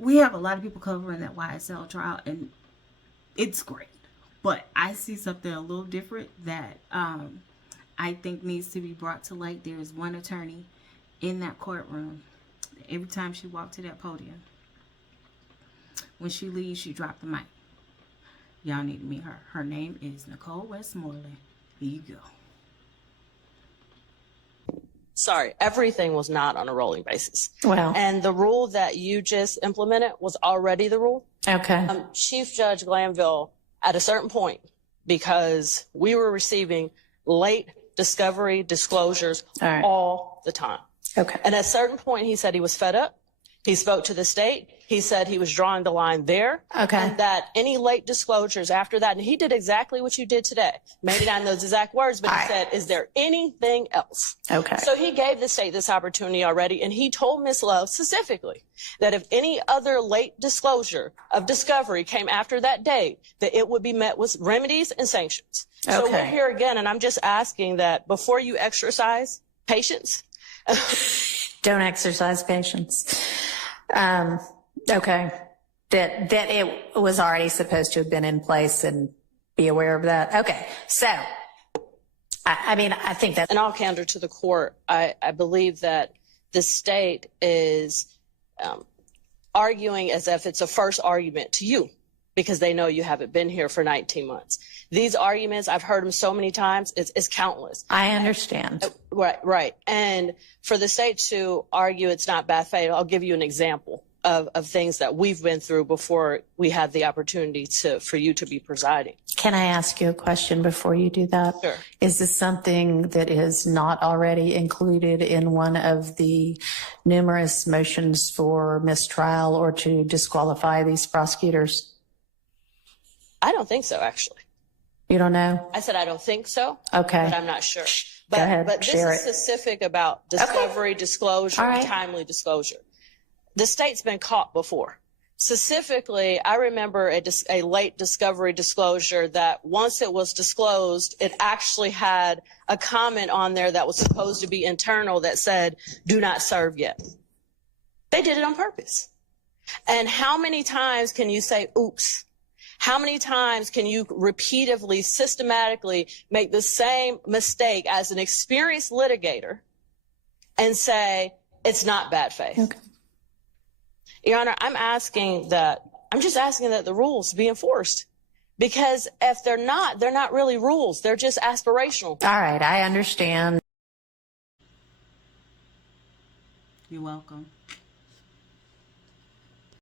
we have a lot of people covering that YSL trial, and it's great. But I see something a little different that I think needs to be brought to light. There is one attorney in that courtroom. Every time she walked to that podium, when she leaves, she dropped the mic. Y'all need to meet her. Her name is Nicole Westmoreland. Here you go. Sorry, everything was not on a rolling basis. Well, And the rule that you just implemented was already the rule. okay. Chief Judge Glanville, at a certain point, because we were receiving late discovery disclosures all the time. Okay. And at a certain point, he said he was fed up. He spoke to the state. He said he was drawing the line there. Okay. And that any late disclosures after that, and he did exactly what you did today. Maybe not in those exact words, but he said, is there anything else? Okay. So he gave the state this opportunity already, and he told Ms. Love specifically that if any other late disclosure of discovery came after that date, that it would be met with remedies and sanctions. So we're here again, and I'm just asking that before you exercise patience. Don't exercise patience. Okay. That it was already supposed to have been in place and be aware of that. Okay. So, I mean, I think that. In all candor to the court, I believe that the state is arguing as if it's a first argument to you because they know you haven't been here for 19 months. These arguments, I've heard them so many times, it's countless. I understand. Right. And for the state to argue it's not bad faith, I'll give you an example of things that we've been through before we had the opportunity for you to be presiding. Can I ask you a question before you do that? Sure. Is this something that is not already included in one of the numerous motions for mistrial or to disqualify these prosecutors? I don't think so, actually. You don't know? I said I don't think so. Okay. But I'm not sure. Go ahead, But this share is it. specific about discovery, disclosure, All right. timely disclosure. The state's been caught before. Specifically, I remember a late discovery disclosure that once it was disclosed, it actually had a comment on there that was supposed to be internal that said, do not serve yet. They did it on purpose. And how many times can you say, oops? How many times can you repeatedly, systematically make the same mistake as an experienced litigator and say, it's not bad faith? Okay. Your Honor, I'm just asking that the rules be enforced. Because if they're not really rules. They're just aspirational. All right. I understand. You're welcome.